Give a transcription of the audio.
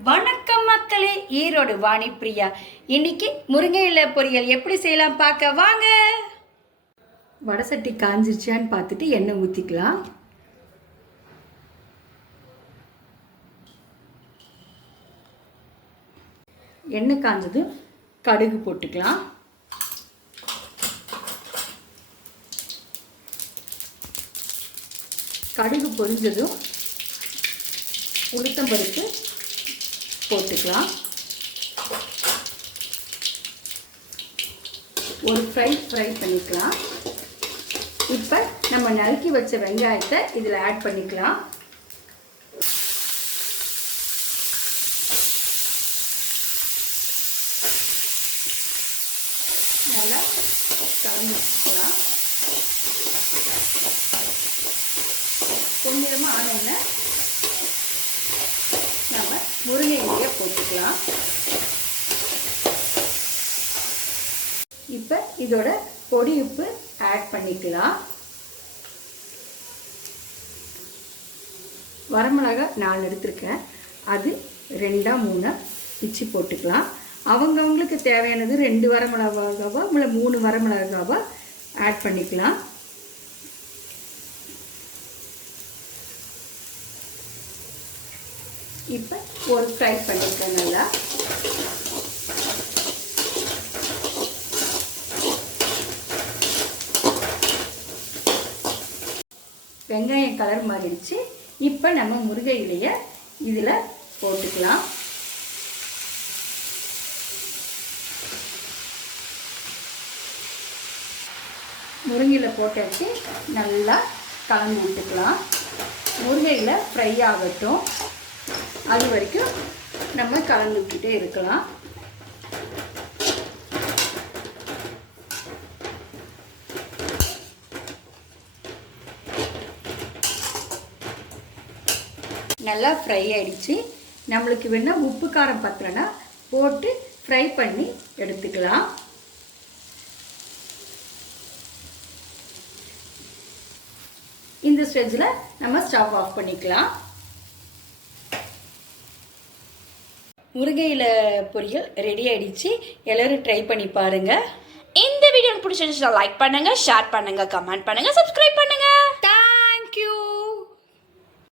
வணக்கம் மக்களே ஈரோடு வாணி பிரியா. இன்னைக்கு முருங்கை இலை பொரியல் எப்படி செய்யலாம் பார்க்க வாங்க. வடை சட்டி காஞ்சிருச்சான்னு பார்த்துட்டு எண்ணெய் ஊற்றிக்கலாம் எண்ணெய் காஞ்சதும் கடுகு போட்டுக்கலாம். கடுகு பொரிஞ்சதும் உளுத்தம்பருப்பு போட்டுக்கலாம். ஒரு ஃப்ரை ஃப்ரை பண்ணிக்கலாம். இப்போ நம்ம நறுக்கி வச்ச வெங்காயத்தை இதில் ஆட் பண்ணிக்கலாம். நல்லா கலந்துக்கலாம் பொன்னிறமாக ஆனோடனே நம்ம முருங்கை இலையை போட்டுக்கலாம் இப்போ இதோட பொடி உப்பு ஆட் பண்ணிக்கலாம். வரமிளகா நாலு எடுத்திருக்கேன். அது ரெண்டா மூணாக பிச்சு போட்டுக்கலாம். அவங்கவுங்களுக்கு தேவையானது ரெண்டு வரமிளகாவா இல்லை மூணு வரமிளகாவா ஆட் பண்ணிக்கலாம். இப்போ ஒரு ஃப்ரை பண்ணிக்கலாம் நல்லா. வெங்காயம் கலர் மாறிடுச்சு. இப்போ நம்ம முருங்கை இலைய இதில் போட்டுக்கலாம். முருங்கையில் போட்டாச்சு. நல்லா கலந்து விட்டுக்கலாம். முருங்கையில் ஃப்ரை ஆகட்டும். அது வரைக்கும் நம்ம கலந்துக்கிட்டே இருக்கலாம். நல்லா ஃப்ரை ஆகிடுச்சு நம்மளுக்கு வேணால் உப்பு காரம் பத்தலைன்னா போட்டு ஃப்ரை பண்ணி எடுத்துக்கலாம். இந்த ஸ்டேஜில் நம்ம ஸ்டவ் ஆஃப் பண்ணிக்கலாம். முருங்கையில் பொரியல் ரெடி ஆகிடுச்சு எல்லோரும் ட்ரை பண்ணி பாருங்கள் இந்த வீடியோ பிடிச்சிருந்துச்சுன்னா லைக் பண்ணுங்கள் ஷேர் பண்ணுங்க கமெண்ட் பண்ணுங்கள் சப்ஸ்கிரைப் பண்ணுங்கள்